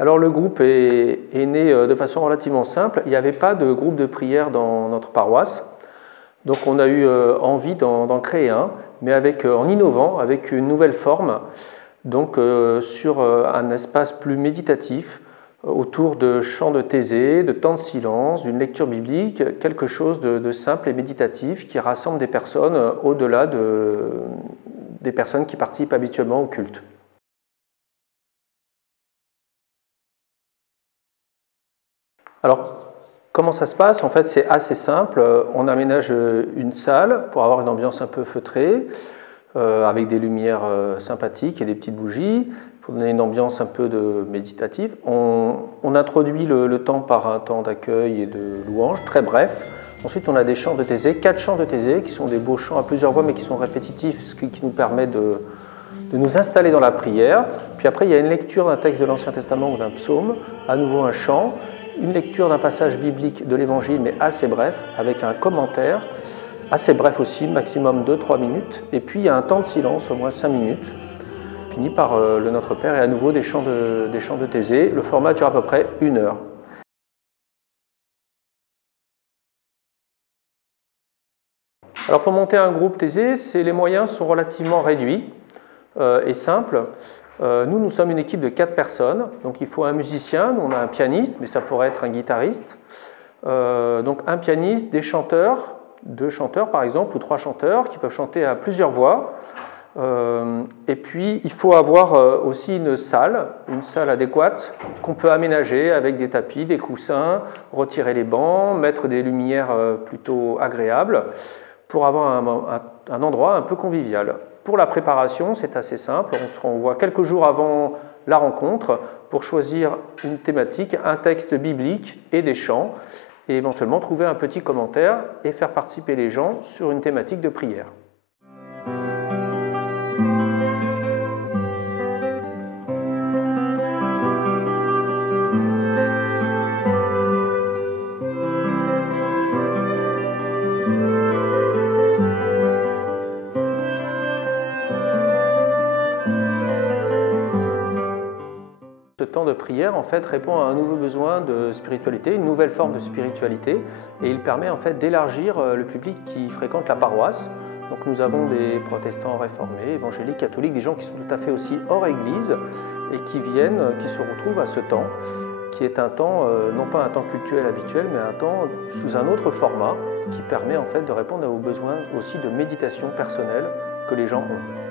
Alors le groupe est né de façon relativement simple. Il n'y avait pas de groupe de prière dans notre paroisse. Donc on a eu envie d'en créer un, mais en innovant, avec une nouvelle forme, donc sur un espace plus méditatif, autour de chants de thésée, de temps de silence, d'une lecture biblique, quelque chose de simple et méditatif qui rassemble des personnes au-delà des personnes qui participent habituellement au culte. Alors, comment ça se passe? En fait, c'est assez simple. On aménage une salle pour avoir une ambiance un peu feutrée, avec des lumières sympathiques et des petites bougies, pour donner une ambiance un peu méditative. On introduit le temps par un temps d'accueil et de louange, très bref. Ensuite, on a des chants de thésée, 4 chants de thésée, qui sont des beaux chants à plusieurs voix, mais qui sont répétitifs, ce qui nous permet de nous installer dans la prière. Puis après, il y a une lecture d'un texte de l'Ancien Testament ou d'un psaume, à nouveau un chant, une lecture d'un passage biblique de l'Évangile, mais assez bref, avec un commentaire, assez bref aussi, maximum 2-3 minutes, et puis il y a un temps de silence, au moins 5 minutes, fini par le Notre Père, et à nouveau des chants de thésée. Le format dure à peu près 1 heure. Alors pour monter un groupe thésée, les moyens sont relativement réduits et simples. Nous sommes une équipe de 4 personnes, donc il faut un musicien, nous on a un pianiste, mais ça pourrait être un guitariste. Donc un pianiste, des chanteurs, 2 chanteurs par exemple, ou 3 chanteurs qui peuvent chanter à plusieurs voix. Et puis il faut avoir aussi une salle adéquate qu'on peut aménager avec des tapis, des coussins, retirer les bancs, mettre des lumières plutôt agréables pour avoir un endroit un peu convivial. Pour la préparation, c'est assez simple. On se renvoie quelques jours avant la rencontre pour choisir une thématique, un texte biblique et des chants, et éventuellement trouver un petit commentaire et faire participer les gens sur une thématique de prière. Ce temps de prière en fait répond à un nouveau besoin de spiritualité, une nouvelle forme de spiritualité, et il permet en fait d'élargir le public qui fréquente la paroisse. Donc nous avons des protestants réformés, évangéliques, catholiques, des gens qui sont tout à fait aussi hors église et qui se retrouvent à ce temps, qui est un temps, non pas un temps cultuel habituel, mais un temps sous un autre format qui permet en fait de répondre aux besoins aussi de méditation personnelle que les gens ont.